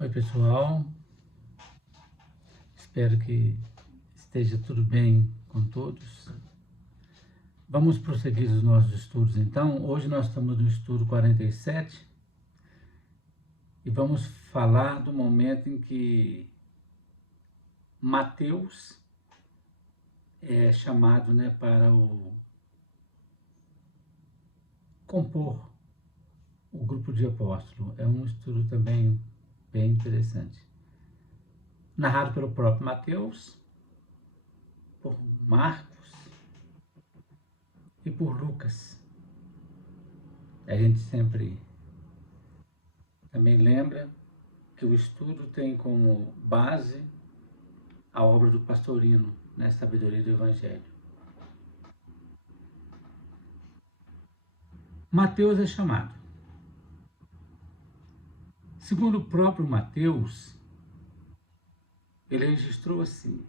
Oi, pessoal. Espero que esteja tudo bem com todos. Vamos prosseguir os nossos estudos, então. Hoje nós estamos no estudo 47 e vamos falar do momento em que Mateus é chamado, para compor o grupo de apóstolos. É um estudo também bem interessante. Narrado pelo próprio Mateus, por Marcos e por Lucas. A gente sempre também lembra que o estudo tem como base a obra do Pastorino, Sabedoria do Evangelho. Mateus é chamado. Segundo o próprio Mateus, ele registrou assim: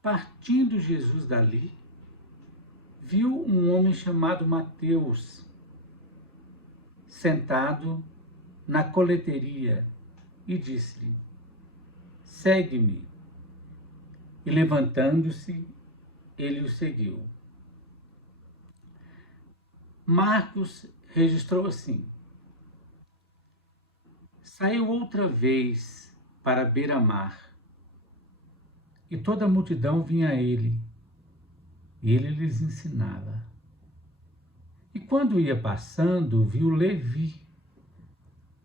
partindo Jesus dali, viu um homem chamado Mateus sentado na coleteria e disse-lhe: segue-me. E levantando-se, ele o seguiu. Marcos registrou assim: saiu outra vez para a beira-mar, e toda a multidão vinha a ele, e ele lhes ensinava. E quando ia passando, viu Levi,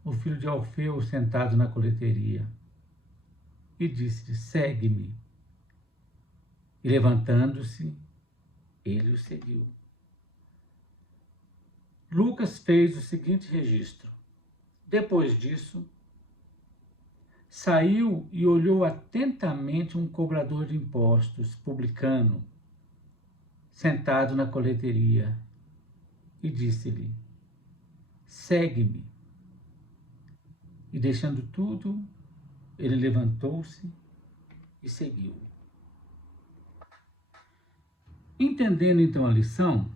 o filho de Alfeu, sentado na coleteria, e disse-lhe: segue-me. E levantando-se, ele o seguiu. Lucas fez o seguinte registro: depois disso, saiu e olhou atentamente um cobrador de impostos, publicano, sentado na coleteria, e disse-lhe: segue-me. E deixando tudo, ele levantou-se e seguiu. Entendendo então a lição,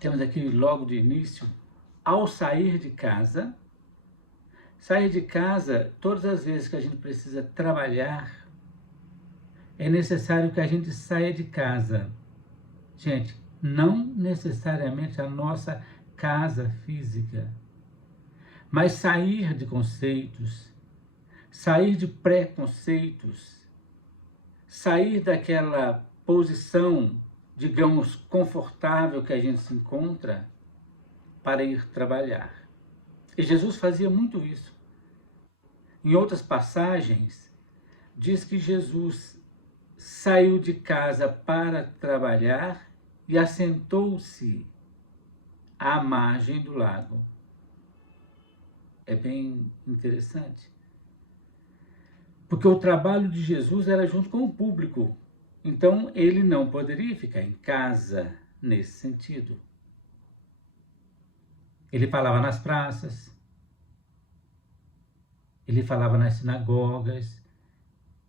temos aqui logo de início: ao sair de casa, todas as vezes que a gente precisa trabalhar, é necessário que a gente saia de casa. Gente, não necessariamente a nossa casa física, mas sair de conceitos, sair de preconceitos, sair daquela posição, digamos, confortável que a gente se encontra para ir trabalhar. E Jesus fazia muito isso. Em outras passagens, diz que Jesus saiu de casa para trabalhar e assentou-se à margem do lago. É bem interessante. Porque o trabalho de Jesus era junto com o público. Então, ele não poderia ficar em casa nesse sentido. Ele falava nas praças, ele falava nas sinagogas,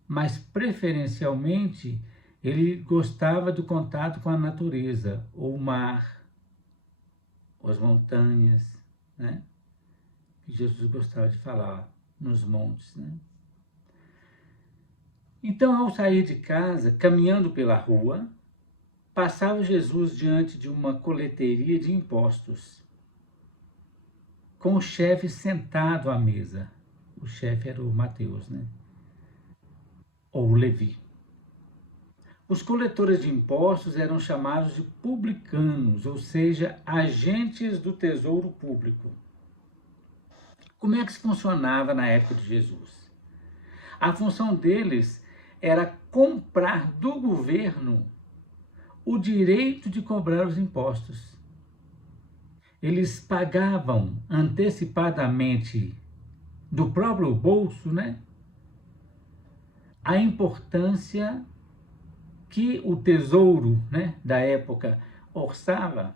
mas preferencialmente ele gostava do contato com a natureza, ou o mar, ou as montanhas, que Jesus gostava de falar nos montes, Então, ao sair de casa, caminhando pela rua, passava Jesus diante de uma coleteria de impostos, com o chefe sentado à mesa. O chefe era o Mateus, ou o Levi. Os coletores de impostos eram chamados de publicanos, ou seja, agentes do tesouro público. Como é que isso funcionava na época de Jesus? A função deles era comprar do governo o direito de cobrar os impostos. Eles pagavam antecipadamente do próprio bolso, a importância que o tesouro, da época orçava.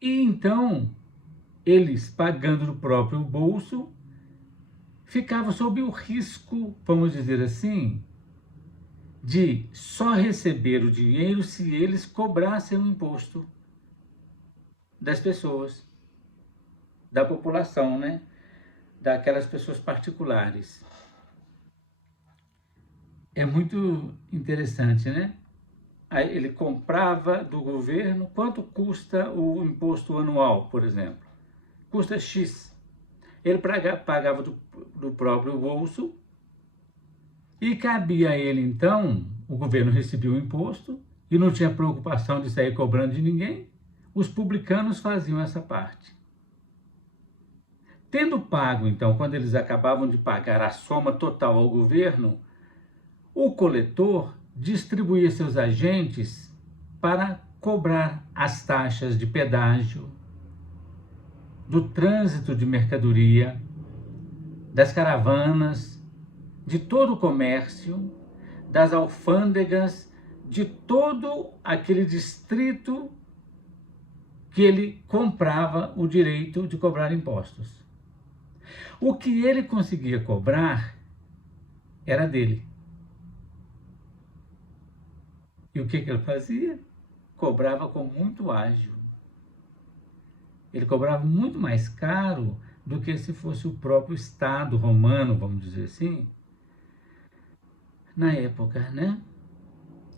E então, eles pagando do próprio bolso, ficavam sob o risco, vamos dizer assim, de só receber o dinheiro se eles cobrassem o imposto das pessoas. da população, né? Daquelas pessoas particulares. É muito interessante, né? Aí ele comprava do governo. Quanto custa o imposto anual, por exemplo? Custa X. Ele pagava do próprio bolso e cabia a ele, então, o governo recebia o imposto e não tinha preocupação de sair cobrando de ninguém. Os publicanos faziam essa parte. Tendo pago, então, quando eles acabavam de pagar a soma total ao governo, o coletor distribuía seus agentes para cobrar as taxas de pedágio, do trânsito de mercadoria, das caravanas, de todo o comércio, das alfândegas, de todo aquele distrito que ele comprava o direito de cobrar impostos. O que ele conseguia cobrar era dele. E o que ele fazia? Cobrava com muito ágio. Ele cobrava muito mais caro do que se fosse o próprio Estado romano, vamos dizer assim, na época, né?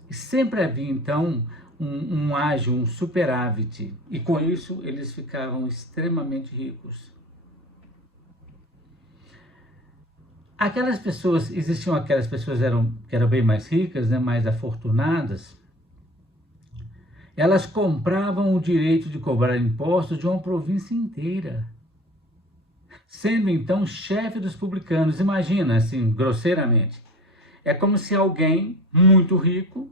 E sempre havia, então, um ágio, um superávit. E com isso eles ficavam extremamente ricos. Existiam aquelas pessoas que eram bem mais ricas, né, mais afortunadas. Elas compravam o direito de cobrar impostos de uma província inteira, sendo então chefe dos publicanos. Imagina, assim, grosseiramente. É como se alguém muito rico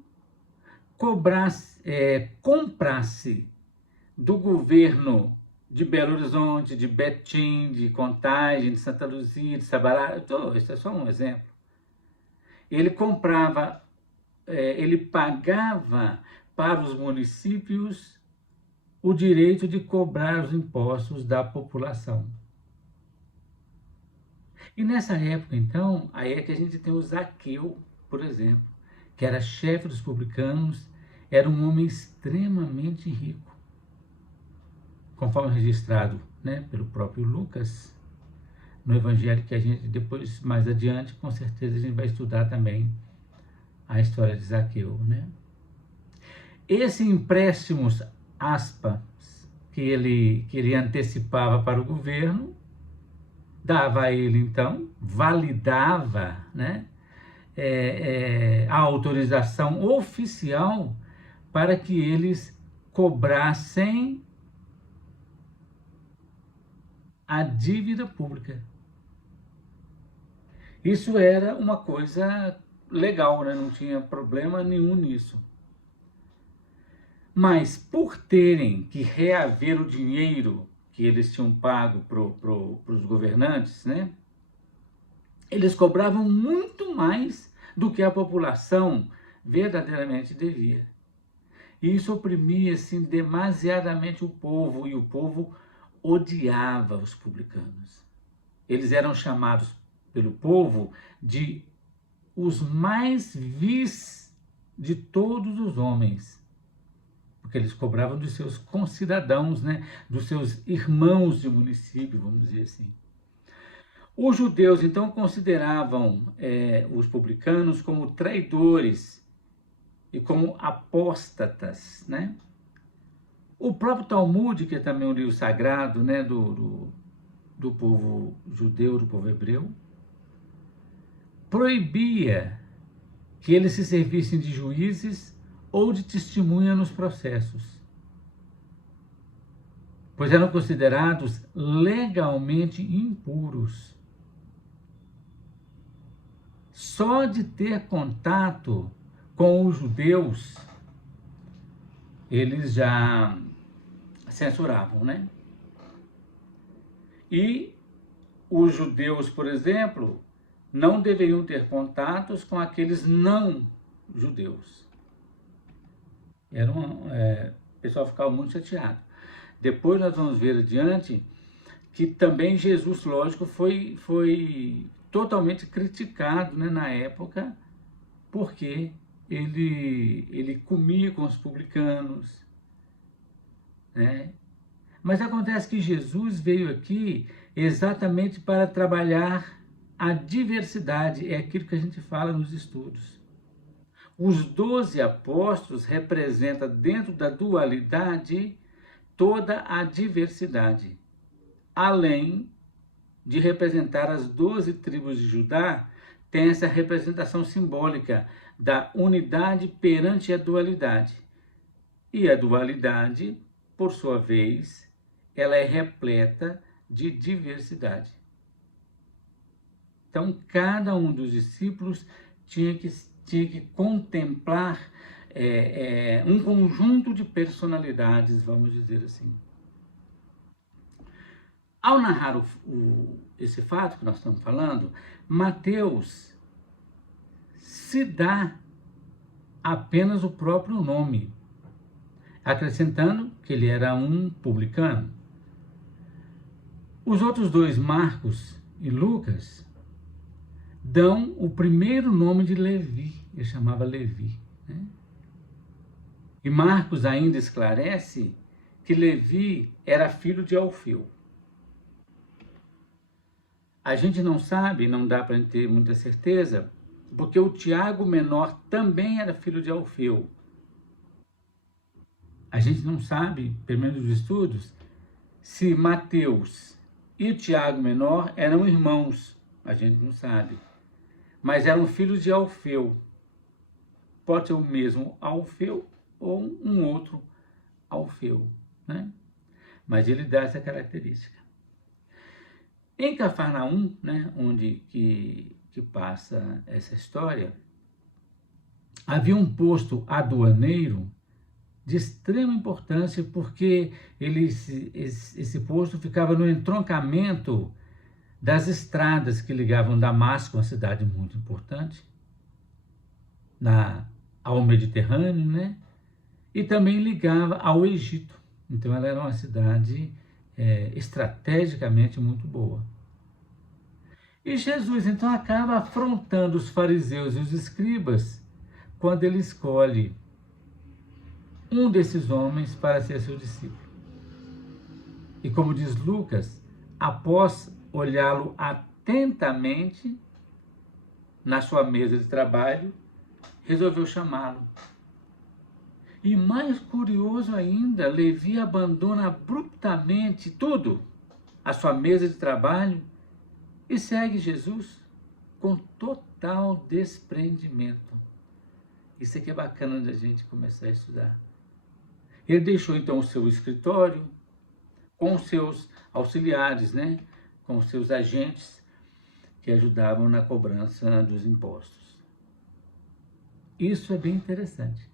comprasse do governo de Belo Horizonte, de Betim, de Contagem, de Santa Luzia, de Sabará. Isso é só um exemplo. Ele comprava, ele pagava para os municípios o direito de cobrar os impostos da população. E nessa época, então, aí é que a gente tem o Zaqueu, por exemplo, que era chefe dos publicanos, era um homem extremamente rico, conforme registrado, né, pelo próprio Lucas, no evangelho que a gente depois, mais adiante, com certeza a gente vai estudar também a história de Zaqueu, né? Esse empréstimo, aspas, que ele antecipava para o governo, dava a ele, então, validava, né, a autorização oficial para que eles cobrassem a dívida pública. Isso era uma coisa legal, né? Não tinha problema nenhum nisso. Mas por terem que reaver o dinheiro que eles tinham pago para os governantes, né? Eles cobravam muito mais do que a população verdadeiramente devia. E isso oprimia assim, demasiadamente o povo, e o povo odiava os publicanos. Eles eram chamados pelo povo de os mais vis de todos os homens, porque eles cobravam dos seus concidadãos, né? Dos seus irmãos de município, vamos dizer assim. Os judeus, então, consideravam os publicanos como traidores e como apóstatas, né? O próprio Talmud, que é também um livro sagrado, né, do povo judeu, do povo hebreu, proibia que eles se servissem de juízes ou de testemunha nos processos, pois eram considerados legalmente impuros. Só de ter contato com os judeus, eles já censuravam, né? E os judeus, por exemplo, não deveriam ter contatos com aqueles não judeus. O pessoal ficava muito chateado. Depois nós vamos ver adiante que também Jesus, lógico, foi totalmente criticado, né, na época, porque ele comia com os publicanos, né? Mas acontece que Jesus veio aqui exatamente para trabalhar a diversidade, é aquilo que a gente fala nos estudos. Os 12 apóstolos representam dentro da dualidade toda a diversidade, além de representar as 12 tribos de Judá, tem essa representação simbólica da unidade perante a dualidade. E a dualidade, por sua vez, ela é repleta de diversidade. Então, cada um dos discípulos tinha que contemplar um conjunto de personalidades, vamos dizer assim. Ao narrar esse fato que nós estamos falando, Mateus se dá apenas o próprio nome, acrescentando que ele era um publicano. Os outros dois, Marcos e Lucas, dão o primeiro nome de Levi, ele chamava Levi, né? E Marcos ainda esclarece que Levi era filho de Alfeu. A gente não sabe, não dá para ter muita certeza, porque o Tiago menor também era filho de Alfeu. A gente não sabe, pelo menos nos estudos, se Mateus e o Tiago menor eram irmãos. A gente não sabe. Mas eram filhos de Alfeu. Pode ser o mesmo Alfeu ou um outro Alfeu, né? Mas ele dá essa característica. Em Cafarnaum, né, onde que passa essa história, havia um posto aduaneiro de extrema importância, porque esse posto ficava no entroncamento das estradas que ligavam Damasco, uma cidade muito importante, ao Mediterrâneo, né? E também ligava ao Egito. Então ela era uma cidade estrategicamente muito boa. E Jesus então acaba afrontando os fariseus e os escribas quando ele escolhe um desses homens para ser seu discípulo. E como diz Lucas, após olhá-lo atentamente na sua mesa de trabalho, resolveu chamá-lo. E mais curioso ainda, Levi abandona abruptamente tudo, a sua mesa de trabalho, e segue Jesus com total desprendimento. Isso aqui é bacana da gente começar a estudar. Ele deixou então o seu escritório com os seus auxiliares, né? Com os seus agentes que ajudavam na cobrança dos impostos. Isso é bem interessante.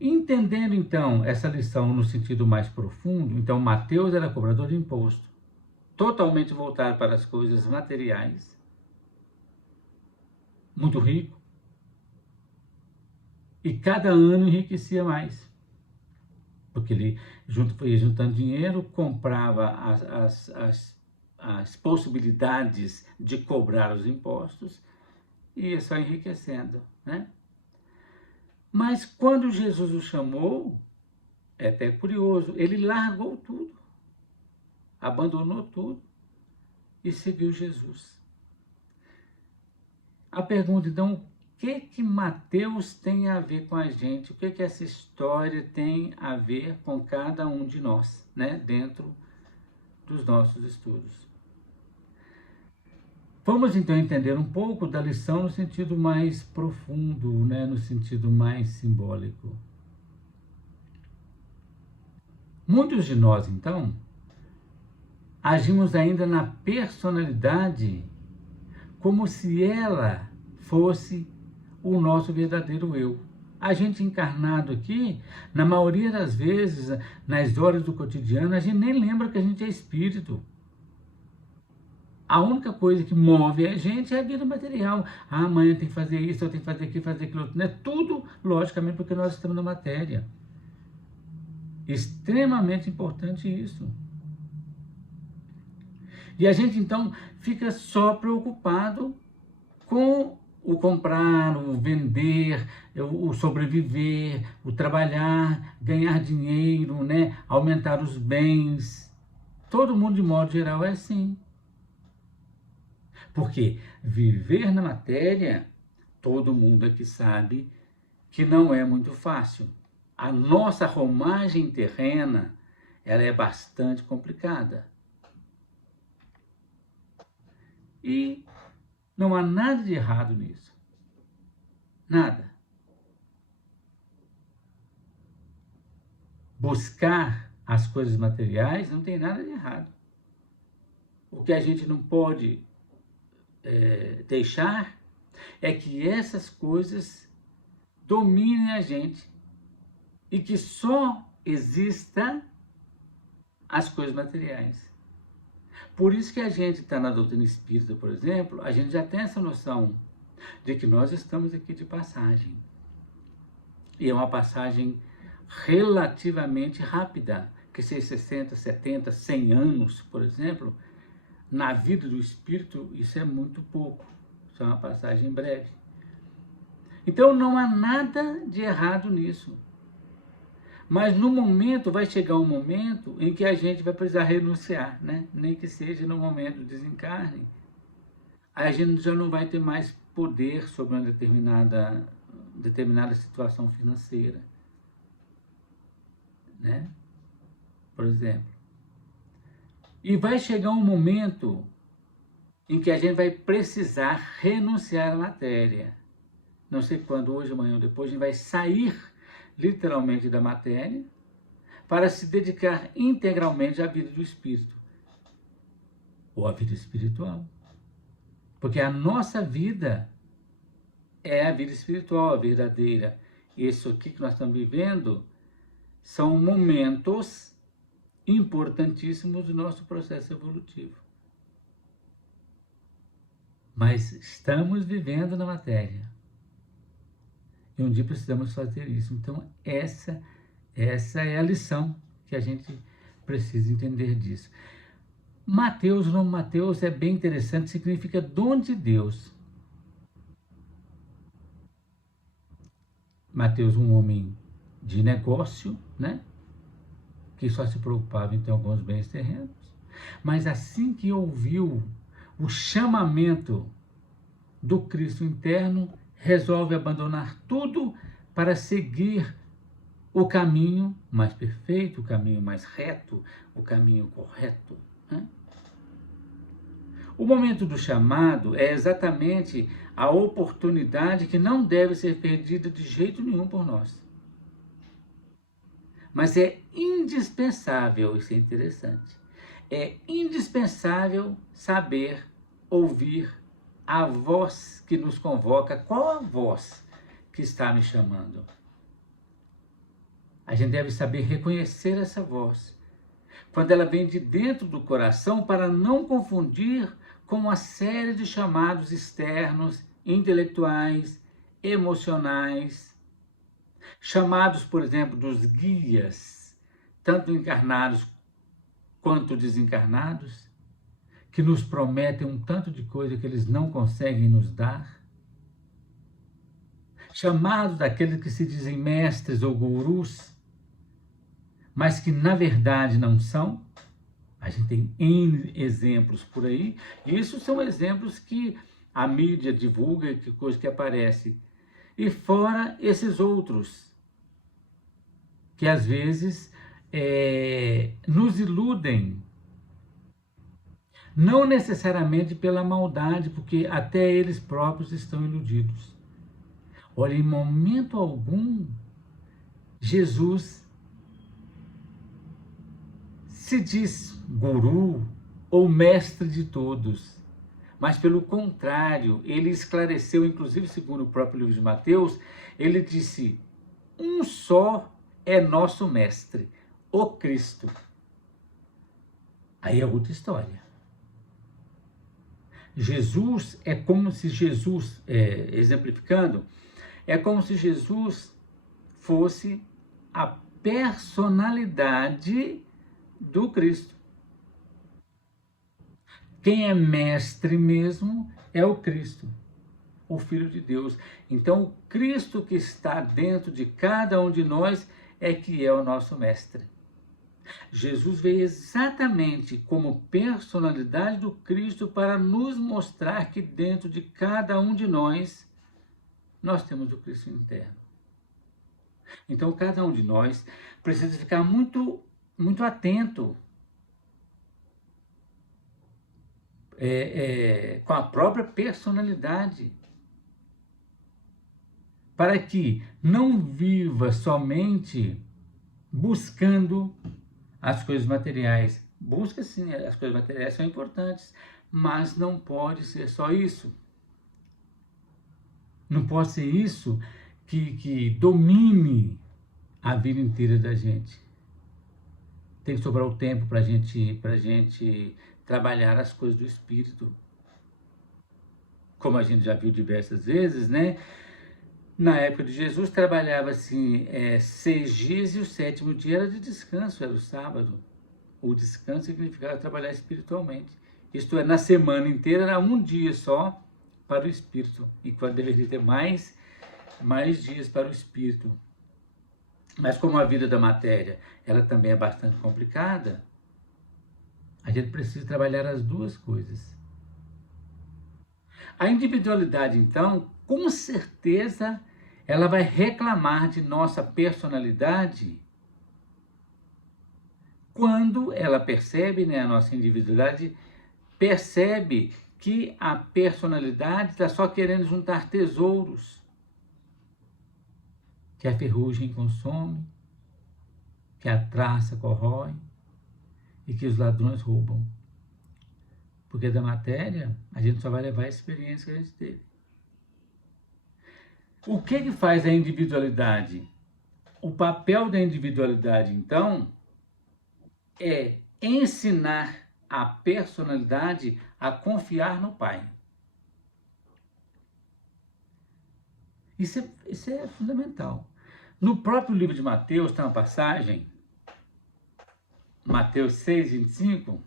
Entendendo então essa lição no sentido mais profundo, então Mateus era cobrador de imposto, totalmente voltado para as coisas materiais, muito rico, e cada ano enriquecia mais, porque ele ia juntando dinheiro, comprava as possibilidades de cobrar os impostos e ia só enriquecendo, né? Mas quando Jesus o chamou, é até curioso, ele largou tudo, abandonou tudo e seguiu Jesus. A pergunta, então, o que Mateus tem a ver com a gente? O que essa história tem a ver com cada um de nós, né, dentro dos nossos estudos? Vamos então entender um pouco da lição no sentido mais profundo, né, no sentido mais simbólico. Muitos de nós, então, agimos ainda na personalidade como se ela fosse o nosso verdadeiro eu. A gente encarnado aqui, na maioria das vezes, nas horas do cotidiano, a gente nem lembra que a gente é espírito. A única coisa que move a gente é a vida material. Ah, amanhã tem que fazer isso, eu tenho que fazer aquilo, fazer aquilo outro. Não é tudo, logicamente, porque nós estamos na matéria. Extremamente importante isso. E a gente, então, fica só preocupado com o comprar, o vender, o sobreviver, o trabalhar, ganhar dinheiro, né? Aumentar os bens. Todo mundo, de modo geral, é assim. Porque viver na matéria, todo mundo aqui sabe que não é muito fácil. A nossa romagem terrena, ela é bastante complicada. E não há nada de errado nisso. Nada. Buscar as coisas materiais não tem nada de errado. O que a gente não pode deixar é que essas coisas dominem a gente e que só exista as coisas materiais. Por isso que a gente está na doutrina espírita, por exemplo, a gente já tem essa noção de que nós estamos aqui de passagem. E é uma passagem relativamente rápida, que se 60, 70, 100 anos, por exemplo, na vida do espírito, isso é muito pouco. Isso é uma passagem breve. Então não há nada de errado nisso. Mas no momento, vai chegar um momento em que a gente vai precisar renunciar, né? Nem que seja no momento do desencarne. Aí a gente já não vai ter mais poder sobre uma determinada situação financeira, né? Por exemplo. E vai chegar um momento em que a gente vai precisar renunciar à matéria. Não sei quando, hoje, amanhã ou depois, a gente vai sair literalmente da matéria para se dedicar integralmente à vida do espírito ou à vida espiritual. Porque a nossa vida é a vida espiritual, a verdadeira. Isso aqui que nós estamos vivendo são momentos importantíssimos do nosso processo evolutivo. Mas estamos vivendo na matéria. E um dia precisamos fazer isso. Então, essa é a lição que a gente precisa entender disso. Mateus, o nome Mateus é bem interessante, significa dom de Deus. Mateus, um homem de negócio, né? Que só se preocupava em ter alguns bens terrenos. Mas assim que ouviu o chamamento do Cristo interno, resolve abandonar tudo para seguir o caminho mais perfeito, o caminho mais reto, o caminho correto, né? O momento do chamado é exatamente a oportunidade que não deve ser perdida de jeito nenhum por nós. Mas é indispensável, isso é interessante, é indispensável saber ouvir a voz que nos convoca. Qual a voz que está me chamando? A gente deve saber reconhecer essa voz, quando ela vem de dentro do coração, para não confundir com uma série de chamados externos, intelectuais, emocionais, chamados, por exemplo, dos guias, tanto encarnados quanto desencarnados, que nos prometem um tanto de coisa que eles não conseguem nos dar. Chamados daqueles que se dizem mestres ou gurus, mas que na verdade não são. A gente tem N exemplos por aí, e isso são exemplos que a mídia divulga, que coisa que aparece. E fora esses outros, que às vezes nos iludem, não necessariamente pela maldade, porque até eles próprios estão iludidos. Olha, em momento algum, Jesus se diz guru ou mestre de todos, mas pelo contrário, ele esclareceu, inclusive segundo o próprio livro de Mateus, ele disse: um só é nosso mestre, o Cristo. Aí é outra história. Jesus é como se Jesus, exemplificando, é como se Jesus fosse a personalidade do Cristo. Quem é mestre mesmo é o Cristo, o Filho de Deus. Então, o Cristo que está dentro de cada um de nós é que é o nosso mestre. Jesus veio exatamente como personalidade do Cristo para nos mostrar que dentro de cada um de nós temos o Cristo interno. Então, cada um de nós precisa ficar muito, muito atento com a própria personalidade, para que não viva somente buscando as coisas materiais. Busca sim, as coisas materiais são importantes, mas não pode ser só isso. Não pode ser isso que domine a vida inteira da gente. Tem que sobrar o tempo para gente trabalhar as coisas do Espírito. Como a gente já viu diversas vezes, né? Na época de Jesus, trabalhava-se 6 dias e o 7º dia era de descanso, era o sábado. O descanso significava trabalhar espiritualmente. Isto é, na semana inteira era um dia só para o Espírito. E quando deveria ter mais dias para o Espírito. Mas como a vida da matéria, ela também é bastante complicada, a gente precisa trabalhar as duas coisas. A individualidade, então, com certeza, ela vai reclamar de nossa personalidade quando ela percebe, né, a nossa individualidade, percebe que a personalidade está só querendo juntar tesouros, que a ferrugem consome, que a traça corrói e que os ladrões roubam. Porque da matéria, a gente só vai levar a experiência que a gente teve. O que faz a individualidade? O papel da individualidade, então, é ensinar a personalidade a confiar no Pai. Isso é fundamental. No próprio livro de Mateus tem uma passagem, Mateus 6:25,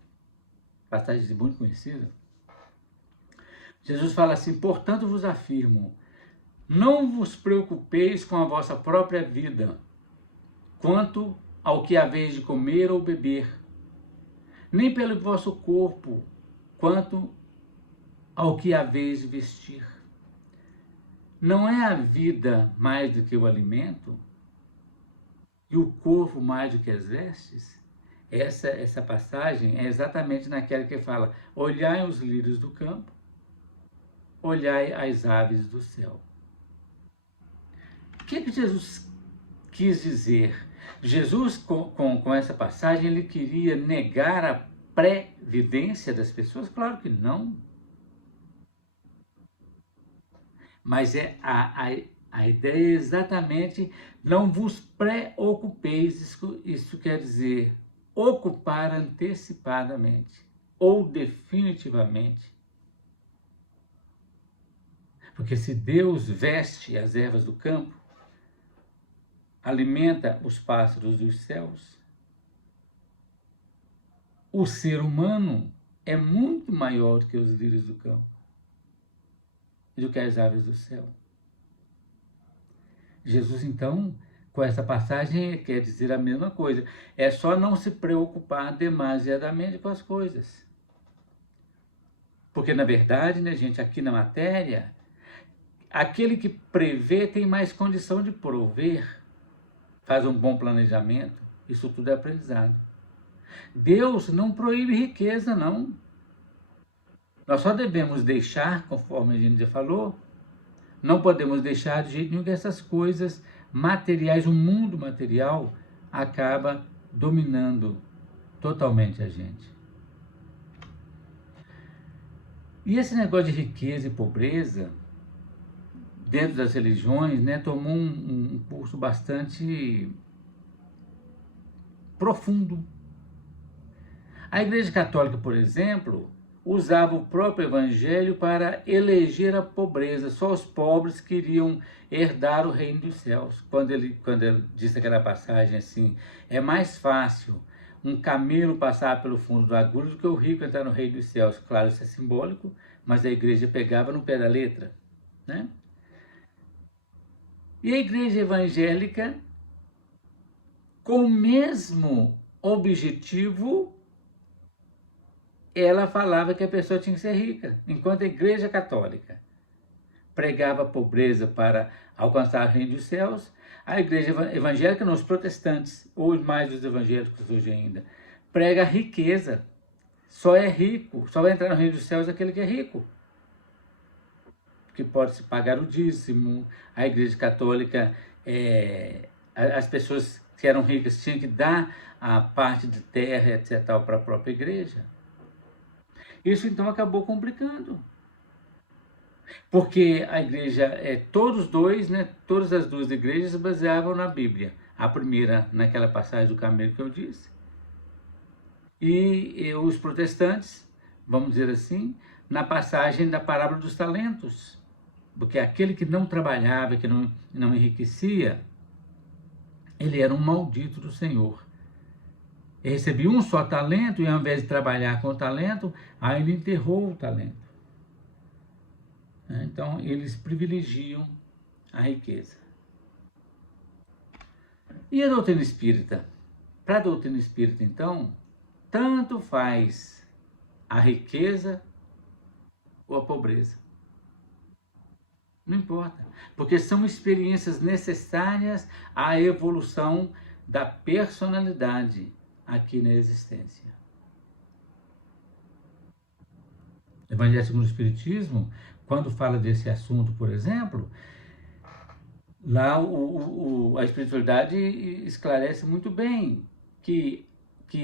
passagem muito conhecida. Jesus fala assim: portanto vos afirmo, não vos preocupeis com a vossa própria vida, quanto ao que haveis de comer ou beber, nem pelo vosso corpo, quanto ao que haveis de vestir. Não é a vida mais do que o alimento? E o corpo mais do que as vestes? Essa passagem é exatamente naquela que fala: olhai os lírios do campo, olhai as aves do céu. O que Jesus quis dizer? Jesus, com essa passagem, ele queria negar a previdência das pessoas? Claro que não. Mas a ideia é exatamente: não vos preocupeis, isso quer dizer ocupar antecipadamente ou definitivamente. Porque se Deus veste as ervas do campo, alimenta os pássaros dos céus, o ser humano é muito maior do que os lírios do campo e do que as aves do céu. Jesus, então, com essa passagem, quer dizer a mesma coisa. É só não se preocupar demasiadamente com as coisas. Porque, na verdade, né, gente, aqui na matéria, aquele que prevê tem mais condição de prover, faz um bom planejamento, isso tudo é aprendizado. Deus não proíbe riqueza, não. Nós só devemos deixar, conforme a gente já falou, não podemos deixar de jeito nenhum que essas coisas materiais, o mundo material, acaba dominando totalmente a gente. E esse negócio de riqueza e pobreza, dentro das religiões, né, tomou um curso bastante profundo. A Igreja Católica, por exemplo, usava o próprio Evangelho para eleger a pobreza. Só os pobres queriam herdar o reino dos céus. Quando ele disse aquela passagem assim: é mais fácil um camelo passar pelo fundo da agulha do que o rico entrar no reino dos céus. Claro, isso é simbólico, mas a igreja pegava no pé da letra, né? E a igreja evangélica, com o mesmo objetivo, ela falava que a pessoa tinha que ser rica, enquanto a Igreja Católica pregava a pobreza para alcançar o reino dos céus, a Igreja Evangélica, não, os protestantes, ou mais os evangélicos hoje ainda, prega a riqueza. Só é rico, só vai entrar no reino dos céus aquele que é rico, que pode se pagar o dízimo. A Igreja Católica, as pessoas que eram ricas tinham que dar a parte de terra, etc., para a própria igreja. Isso então acabou complicando, porque a igreja, todas as duas igrejas se baseavam na Bíblia. A primeira naquela passagem do camelo que eu disse, e os protestantes, vamos dizer assim, na passagem da parábola dos talentos, porque aquele que não trabalhava, que não enriquecia, ele era um maldito do Senhor. Ele recebia um só talento e, ao invés de trabalhar com o talento, aí ele enterrou o talento. Então, eles privilegiam a riqueza. E a doutrina espírita? Para a doutrina espírita, então, tanto faz a riqueza ou a pobreza. Não importa, porque são experiências necessárias à evolução da personalidade aqui na existência. O Evangelho segundo o Espiritismo, quando fala desse assunto, por exemplo, lá a espiritualidade esclarece muito bem que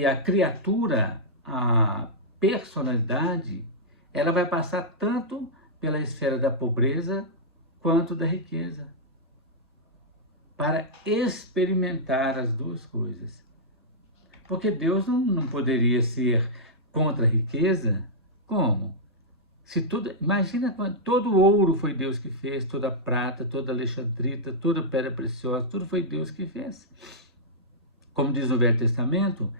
a criatura, a personalidade, ela vai passar tanto pela esfera da pobreza quanto da riqueza, para experimentar as duas coisas. Porque Deus não poderia ser contra a riqueza? Como? Imagina quando todo o ouro foi Deus que fez, toda a prata, toda a alexandrita, toda a pedra preciosa, tudo foi Deus que fez. Como diz no Velho Testamento,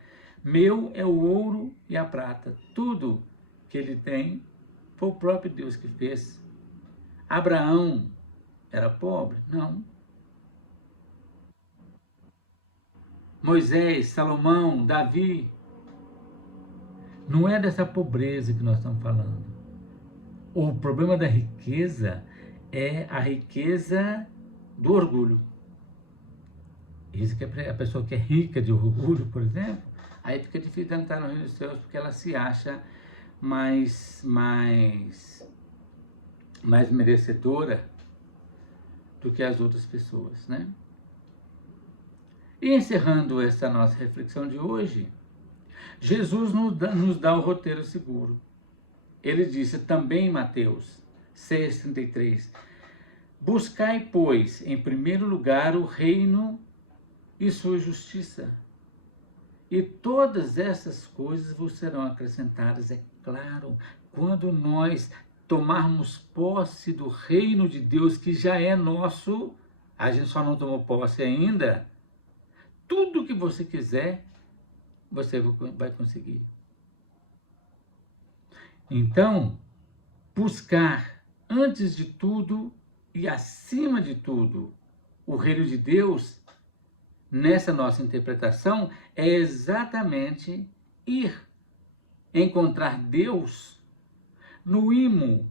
meu é o ouro e a prata. Tudo que ele tem foi o próprio Deus que fez. Abraão era pobre? Não. Moisés, Salomão, Davi. Não é dessa pobreza que nós estamos falando. O problema da riqueza é a riqueza do orgulho. Isso que a pessoa que é rica de orgulho, por exemplo, aí fica difícil de entrar no reino dos céus, porque ela se acha mais merecedora do que as outras pessoas, né? E encerrando essa nossa reflexão de hoje, Jesus nos dá o roteiro seguro. Ele disse também em Mateus 6,33, buscai, pois, em primeiro lugar o reino e sua justiça, e todas essas coisas vos serão acrescentadas. É claro, quando nós tomarmos posse do reino de Deus, que já é nosso, a gente só não tomou posse ainda, tudo que você quiser, você vai conseguir. Então, buscar, antes de tudo e acima de tudo, o reino de Deus, nessa nossa interpretação, é exatamente ir encontrar Deus no imo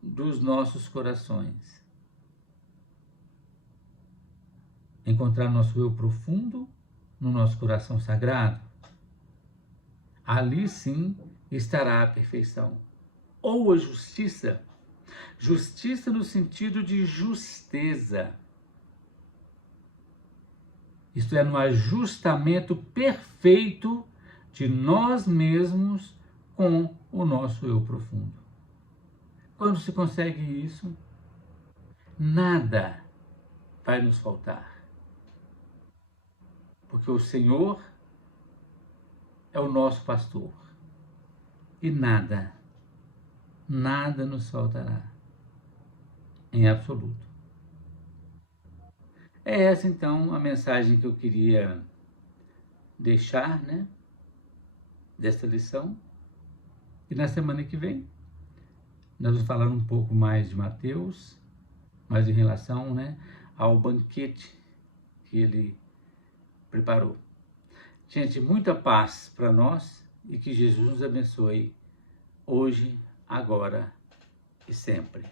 dos nossos corações. Encontrar nosso eu profundo no nosso coração sagrado. Ali sim estará a perfeição. Ou a justiça. Justiça no sentido de justeza. Isto é, no ajustamento perfeito de nós mesmos com o nosso eu profundo. Quando se consegue isso, nada vai nos faltar. Porque o Senhor é o nosso pastor. E nada nos faltará. Em absoluto. É essa, então, a mensagem que eu queria deixar, né, desta lição. E na semana que vem, nós vamos falar um pouco mais de Mateus, mas em relação, né, ao banquete que ele preparou. Gente, muita paz para nós e que Jesus nos abençoe hoje, agora e sempre.